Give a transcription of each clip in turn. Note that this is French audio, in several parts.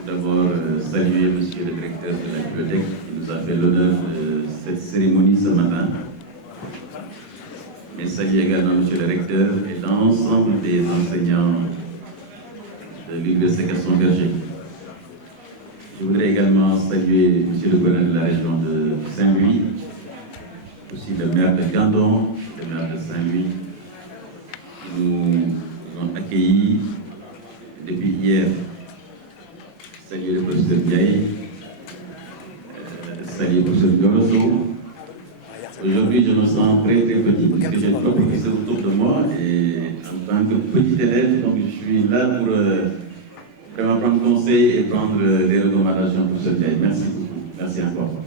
tout d'abord saluer Monsieur le directeur de la bibliothèque qui nous a fait l'honneur de cette cérémonie ce matin. Mais saluer également Monsieur le recteur et l'ensemble des enseignants de l'Université Gaston Berger. Je voudrais également saluer Monsieur le gouverneur de la région de Saint-Louis, aussi le maire de Gandon, le maire de Saint-Louis, qui nous ont accueillis depuis hier. Saluer le professeur Biaye, saluer le professeur Goroso. Aujourd'hui, je me sens très petit parce que j'ai trois professeurs autour de moi et en tant que petit élève, donc je suis là pour vraiment prendre conseil et prendre des recommandations pour ce Biaye. Merci beaucoup. Merci encore.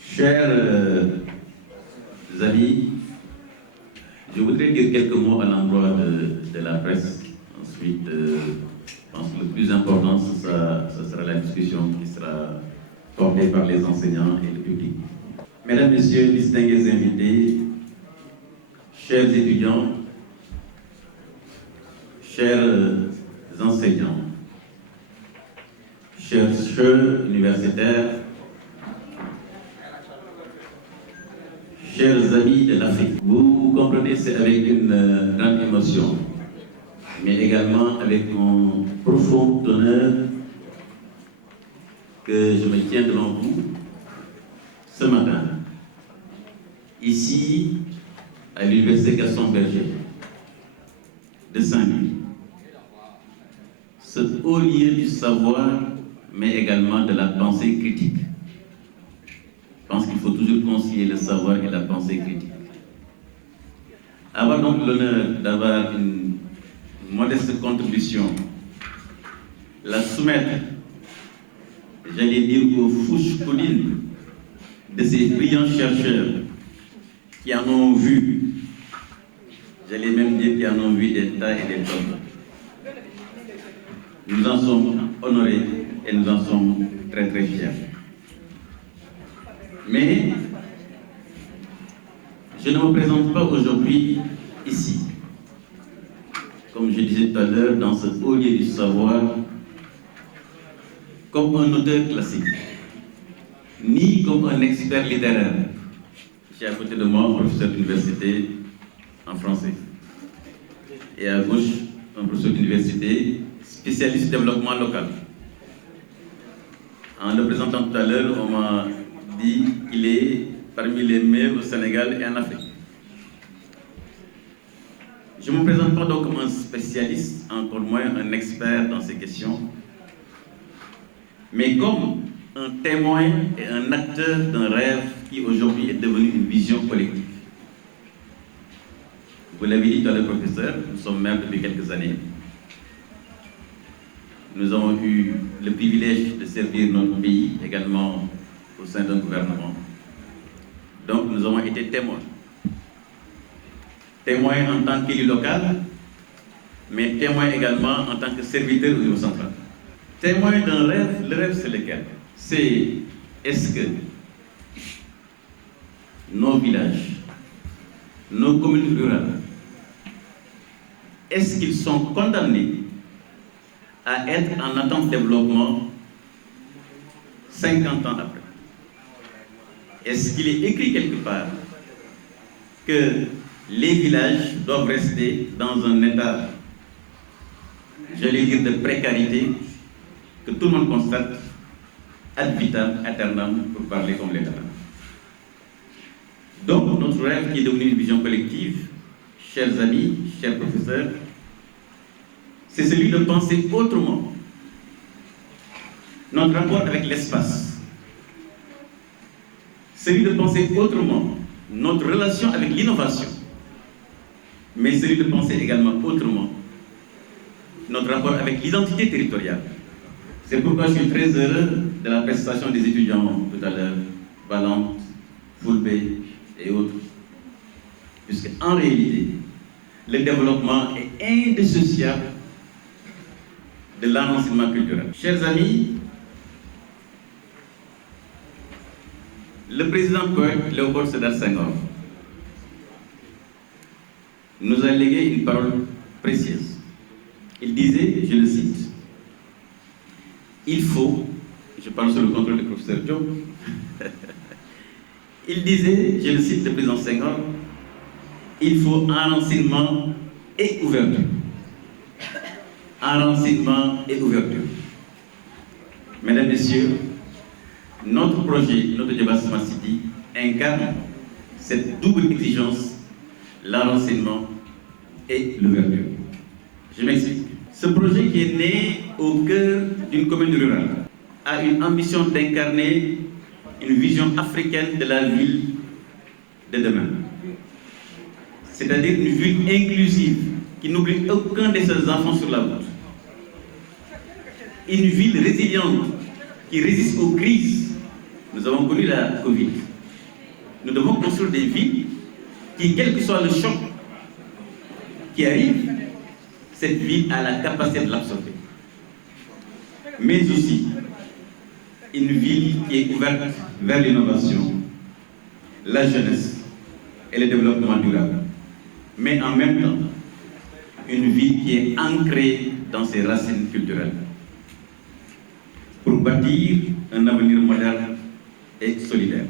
Chers amis, je voudrais dire quelques mots à l'endroit de la presse. Ensuite, je pense que le plus important, ce sera la discussion qui sera portée par les enseignants et le public. Mesdames, Messieurs, distingués invités, chers étudiants, chers enseignants, chers chercheurs universitaires, chers amis de l'Afrique, vous comprenez, c'est avec une grande émotion, mais également avec un profond honneur que je me tiens devant vous ce matin, ici à l'Université Gaston Berger de Saint-Louis, ce haut lieu du savoir, mais également de la pensée critique. Je pense qu'il faut toujours concilier le savoir et la pensée critique. Avoir donc l'honneur d'avoir une modeste contribution, la soumettre, j'allais dire, aux fouches collines de ces brillants chercheurs qui en ont vu, j'allais même dire qui en ont vu des tas et des tonnes. Nous en sommes honorés et nous en sommes très très fiers. Mais je ne me présente pas aujourd'hui ici, comme je disais tout à l'heure, dans ce haut lieu du savoir, comme un auteur classique, ni comme un expert littéraire. J'ai à côté de moi un professeur d'université en français. Et à gauche, un professeur d'université spécialiste développement local. En le présentant tout à l'heure, on m'a dit qu'il est parmi les meilleurs au Sénégal et en Afrique. Je ne me présente pas donc comme un spécialiste, encore moins un expert dans ces questions, mais comme un témoin et un acteur d'un rêve qui aujourd'hui est devenu une vision collective. Vous l'avez dit tout à l'heure, professeur, nous sommes maires depuis quelques années. Nous avons eu le privilège de servir notre pays également au sein d'un gouvernement. Donc nous avons été témoins. Témoins en tant qu'élu local, mais témoins également en tant que serviteur au niveau central. Témoins d'un rêve, le rêve c'est lequel? C'est est-ce que nos villages, nos communes rurales, est-ce qu'ils sont condamnés à être en attente de développement 50 ans après? Est-ce qu'il est écrit quelque part que les villages doivent rester dans un état, j'allais dire, de précarité que tout le monde constate ad vitam aeternam, pour parler comme les Latins? Donc, notre rêve qui est devenu une vision collective, chers amis, chers professeurs, c'est celui de penser autrement notre rapport avec l'espace, celui de penser autrement notre relation avec l'innovation, mais celui de penser également autrement notre rapport avec l'identité territoriale. C'est pourquoi je suis très heureux de la prestation des étudiants tout à l'heure, Valente, Fulbé et autres, puisque en réalité, le développement est indissociable de l'enseignement culturel. Chers amis, le président poète Léopold Sédar Senghor nous a légué une parole précieuse. Il disait, je le cite, il faut, je parle sous le contrôle du professeur Diop, il disait, je le cite le président Senghor, il faut un renseignement et ouverture. Un renseignement et ouverture. Mesdames, Messieurs, notre projet, notre débat Smart City incarne cette double exigence, le renseignement et l'ouverture. Je m'explique. Ce projet qui est né au cœur d'une commune rurale a une ambition d'incarner une vision africaine de la ville de demain. C'est-à-dire une ville inclusive qui n'oublie aucun de ses enfants sur la route. Une ville résiliente qui résiste aux crises. Nous avons connu la Covid. Nous devons construire des villes qui, quel que soit le choc qui arrive, cette ville a la capacité de l'absorber. Mais aussi, une ville qui est ouverte vers l'innovation, la jeunesse et le développement durable. Mais en même temps, une ville qui est ancrée dans ses racines culturelles. Pour bâtir un avenir moderne et solidaire.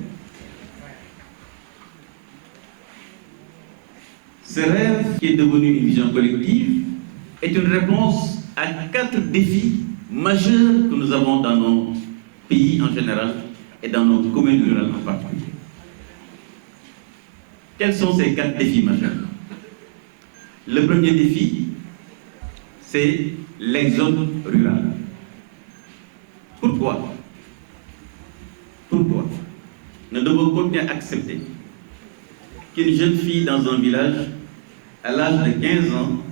Ce rêve qui est devenu une vision collective est une réponse à 4 défis majeurs que nous avons dans nos pays en général et dans nos communes rurales en particulier. Quels sont ces 4 défis majeurs? Le premier défi, c'est l'exode rural. Pourquoi? Pourquoi nous devons continuer à accepter qu'une jeune fille dans un village, à l'âge de 15 ans,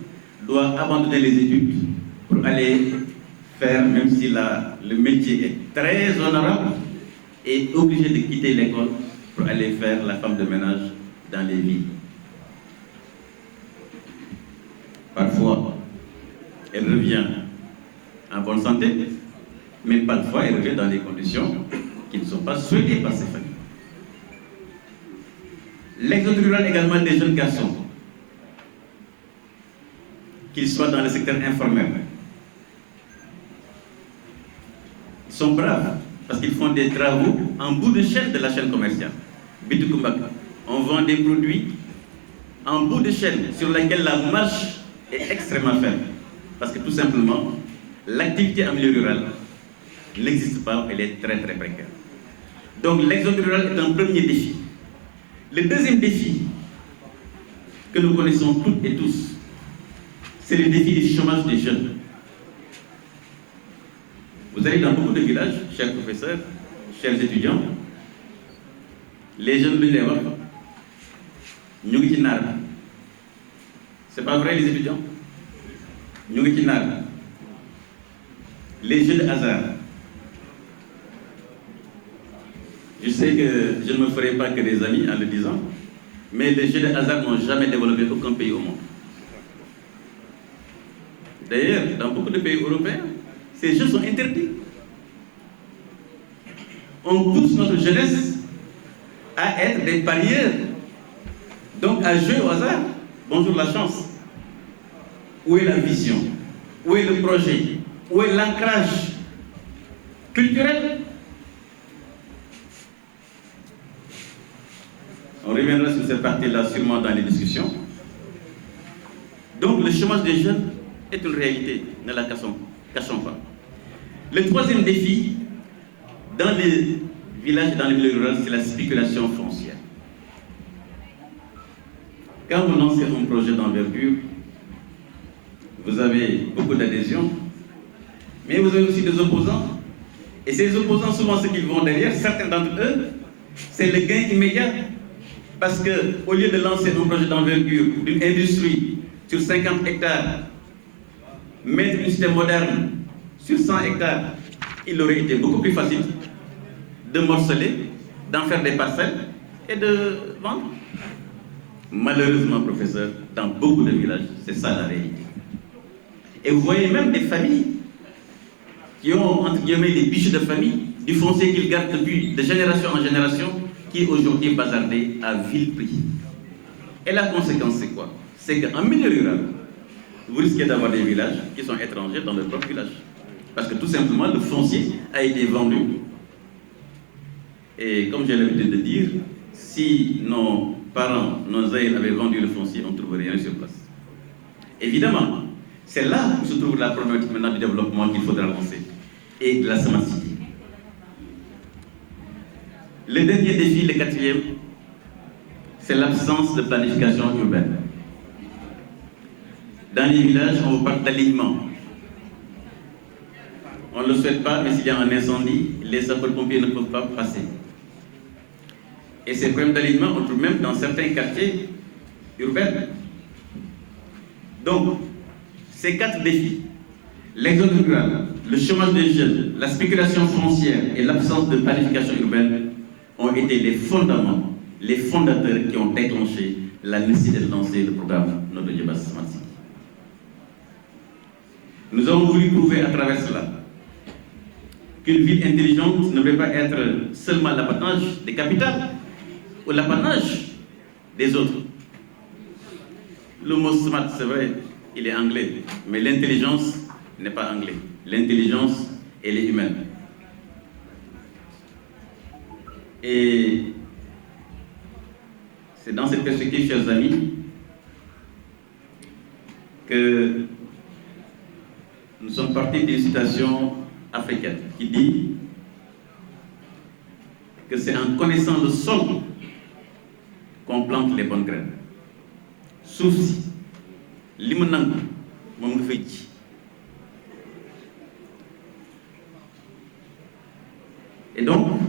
doit abandonner les études pour aller faire, même si le métier est très honorable, et obligée de quitter l'école pour aller faire la femme de ménage dans les villes. Parfois, elle revient en bonne santé, mais parfois elle revient dans des conditions qui ne sont pas souhaitées par ses familles. L'exode rural également des jeunes garçons, qu'ils soient dans le secteur informel. Ils sont braves parce qu'ils font des travaux en bout de chaîne de la chaîne commerciale. Bitukumbaka, on vend des produits en bout de chaîne sur laquelle la marge est extrêmement faible. Parce que tout simplement, l'activité en milieu rural n'existe pas, elle est très très précaire. Donc l'exode rural est un premier défi. Le deuxième défi que nous connaissons toutes et tous, c'est le défi du chômage des jeunes. Vous allez dans beaucoup de villages, chers professeurs, chers étudiants, les jeunes de l'Europe, nous sommes en arbre. C'est pas vrai les étudiants? Nous sommes en arbre. Les jeux de hasard. Je sais que je ne me ferai pas que des amis en le disant, mais les jeux de hasard n'ont jamais développé aucun pays au monde. D'ailleurs, dans beaucoup de pays européens, ces jeux sont interdits. On pousse notre jeunesse à être des parieurs, donc à jouer au hasard. Bonjour la chance. Où est la vision? Où est le projet? Où est l'ancrage culturel? On reviendra sur cette partie-là sûrement dans les discussions. Donc le chômage des jeunes est une réalité, ne la cachons pas. Le troisième défi, dans les villages et dans les milieux ruraux, c'est la spéculation foncière. Quand vous lancez un projet d'envergure, vous avez beaucoup d'adhésions, mais vous avez aussi des opposants. Et ces opposants, souvent ceux qui vont derrière, certains d'entre eux, c'est le gain immédiat. Parce qu'au lieu de lancer un projet d'envergure d'une industrie sur 50 hectares, mettre une cité moderne sur 100 hectares, il aurait été beaucoup plus facile de morceler, d'en faire des parcelles et de vendre. Malheureusement, professeur, dans beaucoup de villages, c'est ça la réalité. Et vous voyez même des familles qui ont, entre guillemets, des bijoux de famille, du foncier qu'ils gardent depuis de génération en génération, qui est aujourd'hui bazardé à vil prix. Et la conséquence, c'est quoi? C'est qu'en milieu rural, vous risquez d'avoir des villages qui sont étrangers dans leur propre village. Parce que tout simplement, le foncier a été vendu. Et comme j'ai l'habitude de dire, si nos parents, nos aïeux avaient vendu le foncier, on ne trouverait rien sur place. Évidemment, c'est là où se trouve la problématique maintenant du développement qu'il faudra lancer et de la sémancité. Le dernier défi, le quatrième, c'est l'absence de planification urbaine. Dans les villages, on vous parle d'alignement. On ne le souhaite pas, mais s'il y a un incendie, les sapeurs-pompiers ne peuvent pas passer. Et ces problèmes d'alignement, on trouve même dans certains quartiers urbains. Donc, ces 4 défis, l'exode rural, le chômage des jeunes, la spéculation foncière et l'absence de planification urbaine ont été les fondaments, les fondateurs qui ont déclenché la nécessité de lancer le programme Notre Diobass Smart City. Nous avons voulu prouver à travers cela qu'une ville intelligente ne peut pas être seulement l'apanage des capitales ou l'apanage des autres. Le mot smart, c'est vrai, il est anglais, mais l'intelligence n'est pas anglais. L'intelligence, elle est humaine. Et c'est dans cette perspective, chers amis, que nous sommes partis d'une citation africaine qui dit que c'est en connaissant le sol qu'on plante les bonnes graines. Sauf si li mu nangu moom nga fay ji. Et donc,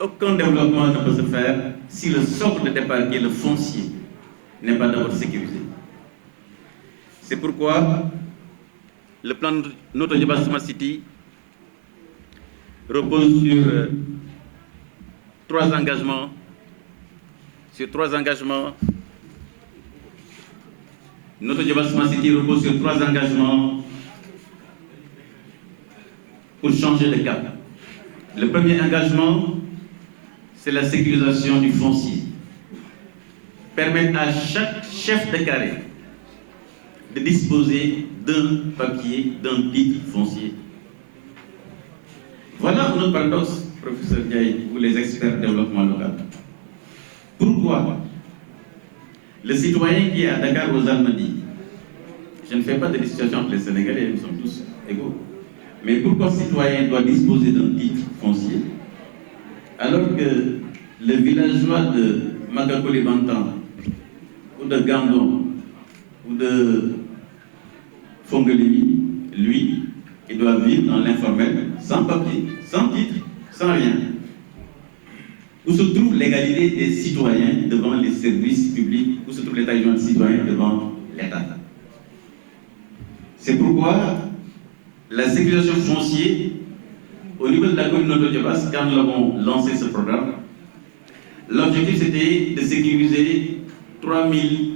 aucun développement ne peut se faire si le socle de départ qui est le foncier n'est pas d'abord sécurisé. C'est pourquoi le plan Notre Diobass Smart City repose sur 3 engagements. Notre Diobass Smart City repose sur 3 engagements pour changer de cap. Le premier engagement, c'est la sécurisation du foncier. Permettre à chaque chef de carré de disposer d'un papier, d'un titre foncier. Voilà un autre paradoxe, professeur Ndiaye, vous les experts de développement local. Pourquoi le citoyen qui est à Dakar aux Almadies, je ne fais pas de distinction entre les Sénégalais, nous sommes tous égaux, mais pourquoi le citoyen doit disposer d'un titre foncier alors que le villageois de Makakoli-Bantan ou de Gandon ou de Fongolémi, lui, il doit vivre dans l'informel, sans papier, sans titre, sans rien. Où se trouve l'égalité des citoyens devant les services publics, où se trouve l'état des citoyens devant l'État. C'est pourquoi la sécurisation foncière, au niveau de la commune de Diobass, quand nous avons lancé ce programme, l'objectif c'était de sécuriser 3000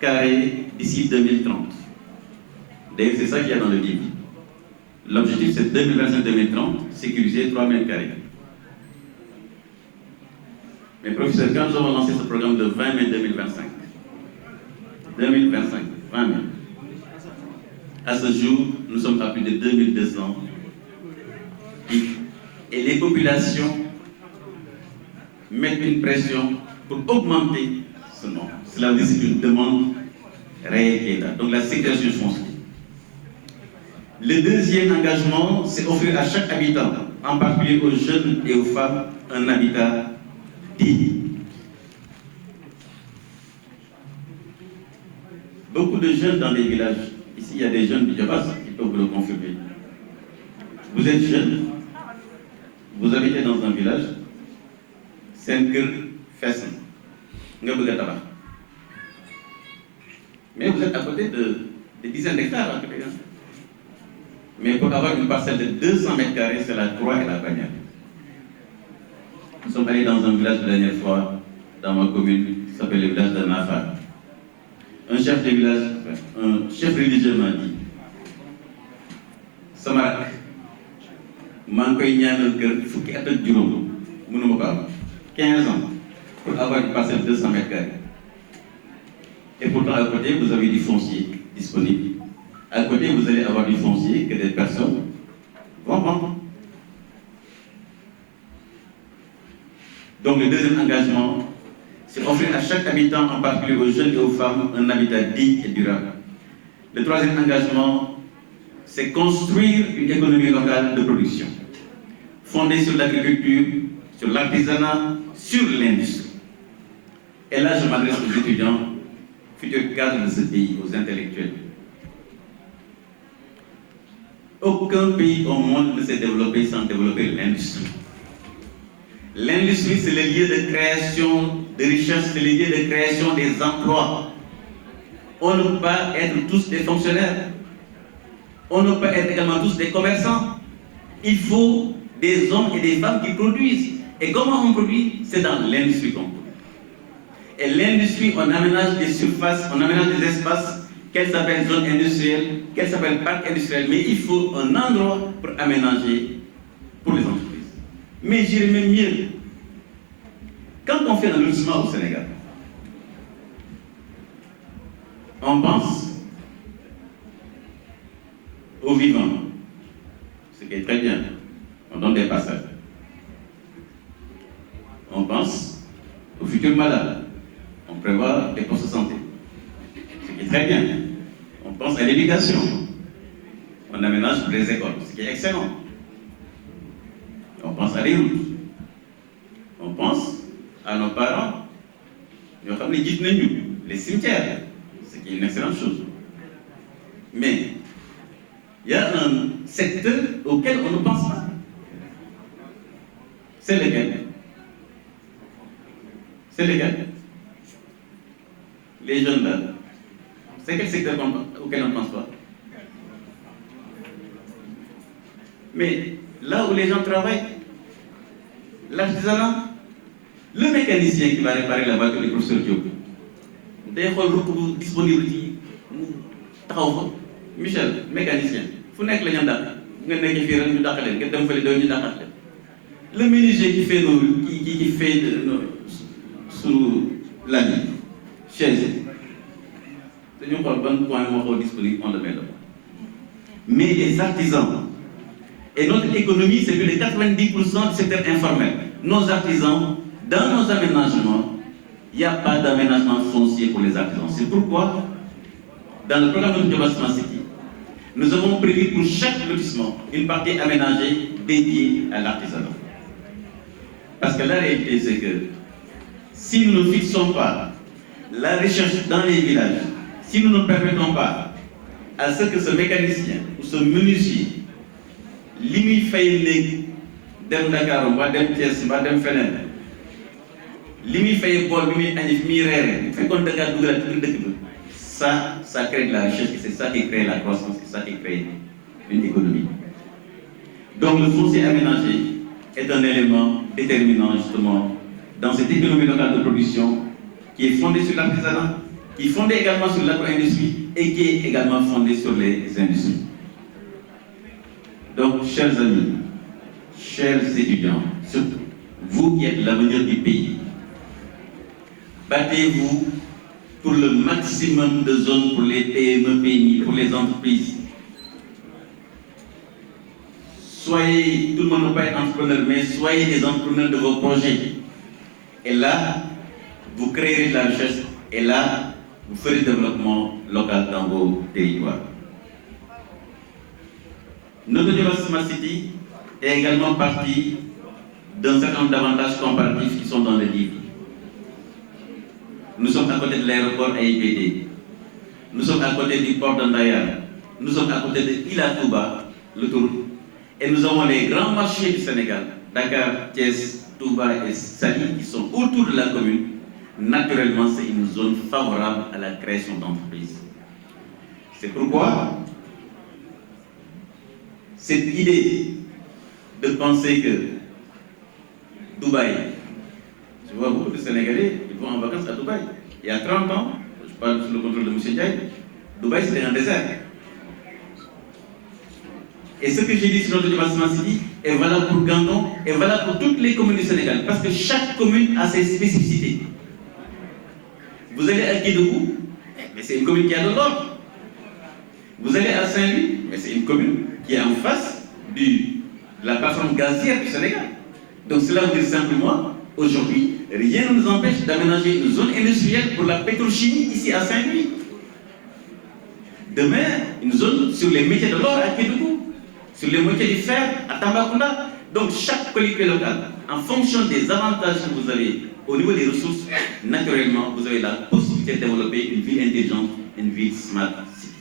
carrés d'ici 2030. D'ailleurs, c'est ça qu'il y a dans le livre. L'objectif, c'est 2025-2030, sécuriser 3000 carrés. Mais professeur, quand nous avons lancé ce programme de 20 mai 2025, 20 mai, à ce jour, nous sommes à plus de 2200. Et les populations mettent une pression pour augmenter ce nombre. Cela veut dire que c'est une demande réelle qui est là. Donc la sécurisation foncière. Le deuxième engagement, c'est offrir à chaque habitant, en particulier aux jeunes et aux femmes, un habitat digne. Beaucoup de jeunes dans les villages, ici il y a des jeunes du Diobass qui peuvent vous le confirmer. Vous êtes jeune, vous habitez dans un village, c'est un cœur fessin, mais vous êtes à côté de dizaines d'hectares. Mais pour avoir une parcelle de 200 mètres carrés, c'est la croix et la bannière. Nous sommes allés dans un village la dernière fois, dans ma commune, qui s'appelle le village de Nafar. Un chef de village, un chef religieux m'a dit, Samarak, mankoy ñaanal kër fukki at ak juróom mënuma ko am 15 ans pour avoir une parcelle de 200 mètres carrés. Et pourtant à côté vous avez du foncier disponible. À côté vous allez avoir du foncier que des personnes personnes vont vendre. Donc le deuxième engagement, c'est offrir à chaque habitant, en particulier aux jeunes et aux femmes, un habitat digne et durable. Le troisième engagement, c'est construire une économie locale de production, fondée sur l'agriculture, sur l'artisanat, sur l'industrie. Et là, je m'adresse aux étudiants, futurs cadres de ce pays, aux intellectuels. Aucun pays au monde ne s'est développé sans développer l'industrie. L'industrie, c'est le lieu de création de richesses, c'est le lieu de création des emplois. On ne peut pas être tous des fonctionnaires. On ne peut pas être également tous des commerçants. Il faut des hommes et des femmes qui produisent. Et comment on produit? C'est dans l'industrie qu'on produit. Et l'industrie, on aménage des surfaces, on aménage des espaces, qu'elles s'appellent zones industrielles, qu'elles s'appellent parcs industriels, mais il faut un endroit pour aménager pour les entreprises. Mais j'irais même mieux. Quand on fait un lotissement au Sénégal, on pense aux vivants, ce qui est très bien, on donne des passages. On pense aux futurs malades, on prévoit des postes de santé, ce qui est très bien. On pense à l'éducation, on aménage pour les écoles, ce qui est excellent. On pense à des routes, on pense à nos parents, les cimetières, ce qui est une excellente chose. Mais il y a un secteur auquel on ne pense pas. C'est lequel? C'est lequel? Les jeunes là. C'est quel secteur auquel on ne pense pas? Mais là où les gens travaillent, l'artisanat, le mécanicien qui va réparer la voiture du professeur Diop, day xool route disponible ci taxaw fa Michel mécanicien fu nekk la ñu dàq nga nekk fii rek ñu dàq leen nga dem fële doo ñu dàqat leen. Le menuisier qui fait sous la vie chaise dañu xool ban point moo xaw disponible on le met là. Mais les artisans, et notre économie, c'est plus de 90% du secteur informel. Nos artisans, dans nos aménagements, il n'y a pas d'aménagement foncier pour les artisans. C'est pourquoi, dans le programme de Dioba Smart City, nous avons prévu pour chaque lotissement une partie aménagée dédiée à l'artisanat. Parce que la réalité, c'est que si nous ne fixons pas la recherche dans les villages, si nous ne permettons pas à ce que ce mécanicien ou ce menuisier li muy fay léegi dem Dakar mbaa dem Thiès mbaa dem feneen li muy fay bool bi muy añi fi muy reere bu fekkoon Dakar dugalaat ci dëkk bi ça crée de la richesse et c'est ça qui crée la croissance, c'est ça qui crée une économie. Donc le foncier aménagé est un élément déterminant justement dans cette économie locale de production qui est fondée sur l'artisanat, qui est fondée également sur l'agro-industrie et qui est également fondée sur les industries. Donc, chers amis, chers étudiants, surtout, vous qui êtes l'avenir du pays, battez-vous pour le maximum de zones pour les PME, PMI, pour les entreprises. Soyez, tout le monde ne peut pas être entrepreneur, mais soyez des entrepreneurs de vos projets. Et là, vous créerez de la richesse. Et là, vous ferez du développement local dans vos territoires. Notre Dioba Smart City est également partie d'un certain nombre d'avantages comparatifs qui sont dans le livre. Nous sommes à côté de l'aéroport AIBD. Nous sommes à côté du port d'Andaya. Nous sommes à côté de Ila Touba, l'autoroute. Et nous avons les grands marchés du Sénégal, Dakar, Thiès, Touba et Sali, qui sont autour de la commune. Naturellement, c'est une zone favorable à la création d'entreprises. C'est pourquoi cette idée de penser que Dubaï, je vois beaucoup de Sénégalais, ils vont en vacances à Dubaï. Il y a 30 ans, je parle sous le contrôle de M. Ndiaye, Dubaï c'était un désert. Et ce que j'ai dit sur notre Dioba Smart City est valable pour Gandon, est valable pour toutes les communes du Sénégal, parce que chaque commune a ses spécificités. Vous allez à Kédougou, mais c'est une commune qui a de l'ordre. Vous allez à Saint-Louis, mais c'est une commune qui est en face de la plateforme gazière du Sénégal. Donc cela veut dire simplement, aujourd'hui, rien ne nous empêche d'aménager une zone industrielle pour la pétrochimie ici à Saint-Louis. Demain, une zone sur les métiers de l'or à Kédougou, sur les métiers du fer à Tambacounda. Donc chaque collectivité locale, en fonction des avantages que vous avez au niveau des ressources, naturellement, vous avez la possibilité de développer une ville intelligente, une ville smart city.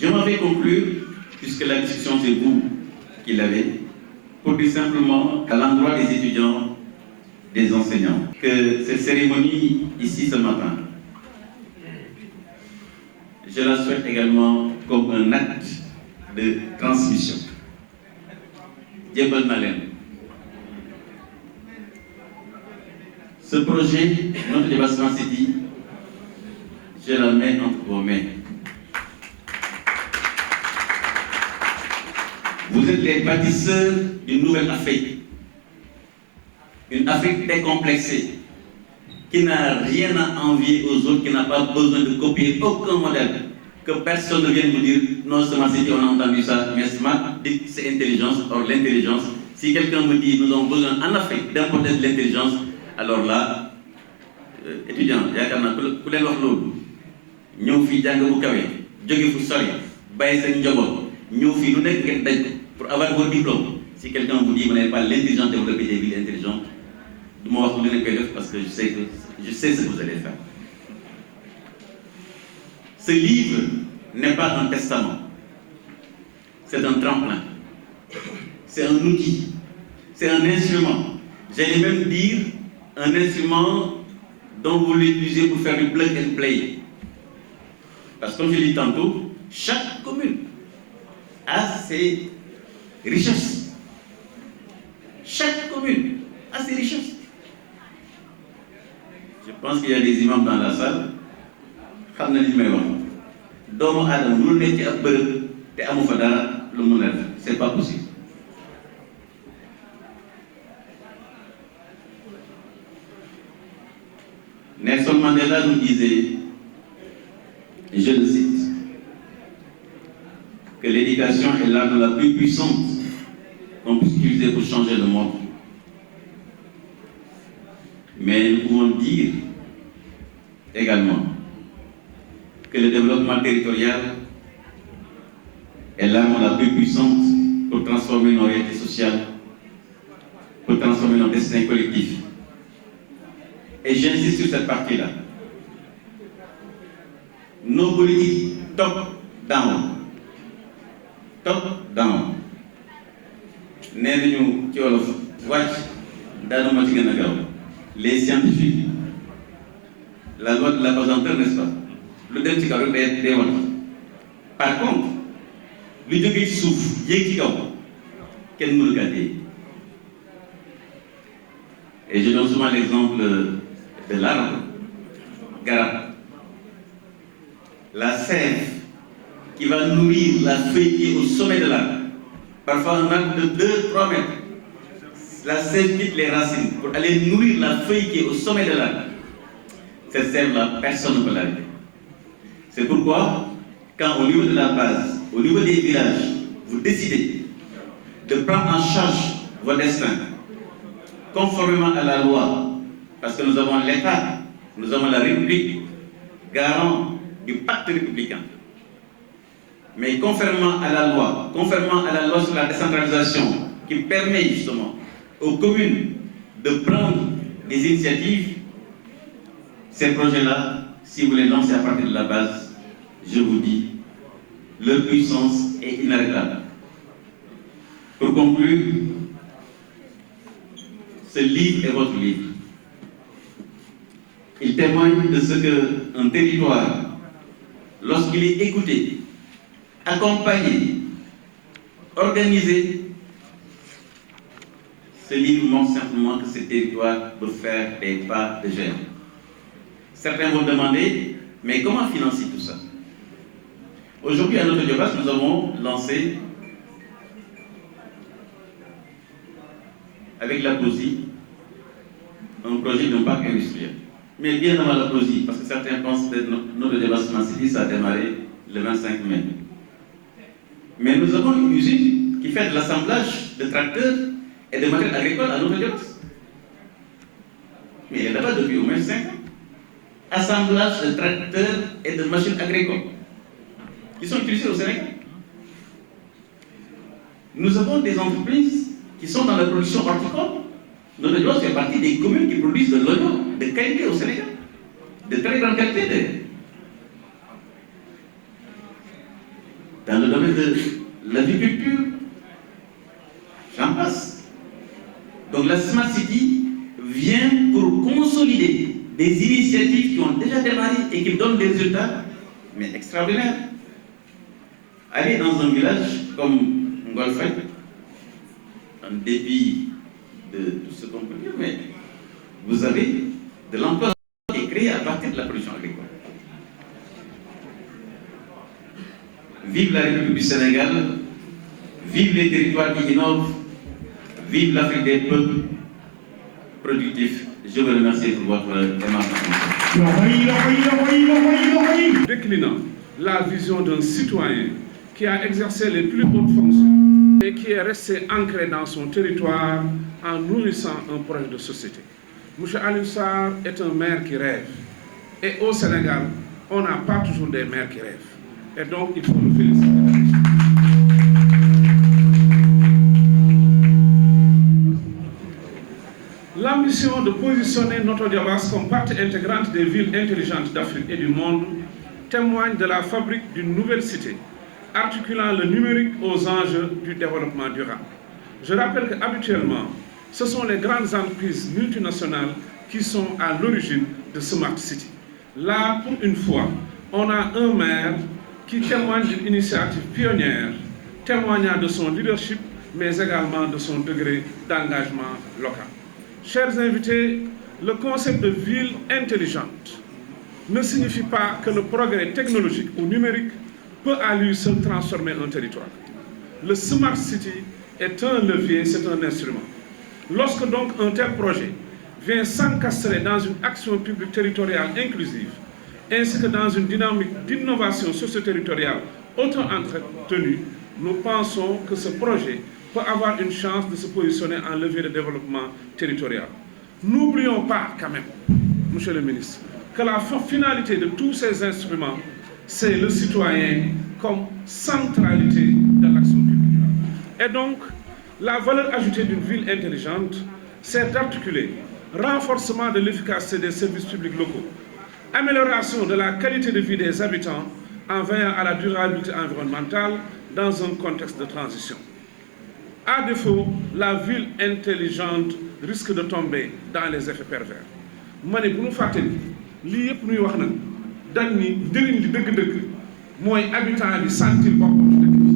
J'aimerais conclure, puisque la discussion c'est vous qui l'avez, pour dire simplement à l'endroit des étudiants, des enseignants, que cette cérémonie ici ce matin, je la souhaite également comme un acte de transmission. Djebel Nalen. Ce projet, notre débat Smart City, je la mets entre vos mains. Vous êtes les bâtisseurs d'une nouvelle Afrique. Une Afrique décomplexée, qui n'a rien à envier aux autres, qui n'a pas besoin de copier aucun modèle. Que personne ne vienne vous dire, non, Smart City, on a entendu ça, mais Smart, c'est intelligence. Or, l'intelligence, si quelqu'un me dit, nous avons besoin en Afrique d'importer de l'intelligence, alors là, étudiants, il y a quand même, pour les loxlots, nous fi jàng bu kawe, jóge fu sori, bàyyi seen njaboot, ñëw fi lu nekk ngeen daj pour avoir vos diplômes. Si quelqu'un vous dit, vous n'avez pas l'intelligence de développer des villes intelligentes, je ne vais pas le faire parce que je sais ce que vous allez faire. Ce livre n'est pas un testament, c'est un tremplin, c'est un outil, c'est un instrument. J'allais même dire un instrument dont vous l'utilisez pour faire du plug and play. Parce que comme je l'ai dit tantôt, chaque commune a ses richesses. Chaque commune a ses richesses. Je pense qu'il y a des imams dans la salle. Xam na li may wax doomu aadama lu nekk ci ab bërëb te amu fa dara lu mu ne c'est pas possible. Nelson Mandela nous disait, et je le cite, que l'éducation est l'arme la plus puissante qu'on puisse utiliser pour changer le monde. Mais nous pouvons dire également que le développement territorial est l'arme la plus puissante pour transformer nos réalités sociales, pour transformer nos destins collectifs. Et j'insiste sur cette partie-là. Nos politiques top-down, nee nañu ci wolof wàcc daanu ma ci gën a gaaw les scientifiques, la loi de l'apesanteur, n'est-ce pas? Lu dem ci kaw rek day wàcc. Par contre lu jógee ci suuf yéeg ci kaw kenn mënu kaa téye. Et je donne souvent l'exemple de l'arbre, garab. La sève qui va nourrir la feuille qui est au sommet de l'arbre. Parfois un arbre de 2-3 mètres. La sève quitte les racines pour aller nourrir la feuille qui est au sommet de l'arbre. Cette sève-là, personne ne peut l'arrêter. C'est pourquoi, quand au niveau de la base, au niveau des villages, vous décidez de prendre en charge vos destins, conformément à la loi, parce que nous avons l'État, nous avons la République, garant du pacte républicain. Mais conformément à la loi sur la décentralisation, qui permet justement aux communes de prendre des initiatives, ces projets-là, si vous les lancez à partir de la base, je vous dis, leur puissance est inarrêtable. Pour conclure, ce livre est votre livre. Il témoigne de ce qu'un territoire, lorsqu'il est écouté, accompagné, organisé, ce livre montre simplement que ce territoire peut faire des pas de géant. Certains vont demander, mais comment financer tout ça? Aujourd'hui, à notre Diobas, nous avons lancé, avec la POSI, un projet d'un parc industriel. Mais bien avant la POSI, parce que certains pensent que notre débat Smart City, ça a démarré le 25 mai. Mais nous avons une usine qui fait de l'assemblage de tracteurs et de matériel agricole à notre Diosse. Mais elle est là-bas depuis au moins 5 ans. Assemblage de tracteurs et de machines agricoles qui sont utilisées au Sénégal. Nous avons des entreprises qui sont dans la production horticole. Notre Diosse fait partie des communes qui produisent de l'oignon de qualité au Sénégal, de très grande qualité. Dans le domaine de l'agriculture, j'en passe. Donc la Smart City vient pour consolider des initiatives qui ont déjà démarré et qui donnent des résultats, mais extraordinaires. Allez dans un village comme Ngolfay, en dépit de tout ce qu'on peut dire, mais vous avez de l'emploi qui est créé à partir de la production agricole. Vive la République du Sénégal, vive les territoires qui innovent, vive l'Afrique des peuples productifs. Je vous remercie pour votre aimable attention. Déclinant la vision d'un citoyen qui a exercé les plus hautes fonctions et qui est resté ancré dans son territoire en nourrissant un projet de société. M. Aliou Sarr est un maire qui rêve. Et au Sénégal, on n'a pas toujours des maires qui rêvent. Et donc, il faut nous féliciter. L'ambition de positionner notre Diobass comme partie intégrante des villes intelligentes d'Afrique et du monde témoigne de la fabrique d'une nouvelle cité, articulant le numérique aux enjeux du développement durable. Je rappelle qu'habituellement, ce sont les grandes entreprises multinationales qui sont à l'origine de Smart City. Là, pour une fois, on a un maire qui témoigne d'une initiative pionnière, témoignant de son leadership, mais également de son degré d'engagement local. Chers invités, le concept de ville intelligente ne signifie pas que le progrès technologique ou numérique peut à lui seul transformer un territoire. Le Smart City est un levier, c'est un instrument. Lorsque donc un tel projet vient s'encastrer dans une action publique territoriale inclusive, ainsi que dans une dynamique d'innovation socio-territoriale auto-entretenue, nous pensons que ce projet peut avoir une chance de se positionner en levier de développement territorial. N'oublions pas quand même, Monsieur le ministre, que la finalité de tous ces instruments, c'est le citoyen comme centralité de l'action publique. Et donc, la valeur ajoutée d'une ville intelligente, c'est d'articuler renforcement de l'efficacité des services publics locaux, amélioration de la qualité de vie des habitants en veillant à la durabilité environnementale dans un contexte de transition. À défaut, la ville intelligente risque de tomber dans les effets pervers. Ma ne bu ñu fàtte ni lii yëpp ñuy wax nag dañ ni njëriñ li dëgg-dëgg mooy habitant bi sentir boppam ci dëkk bi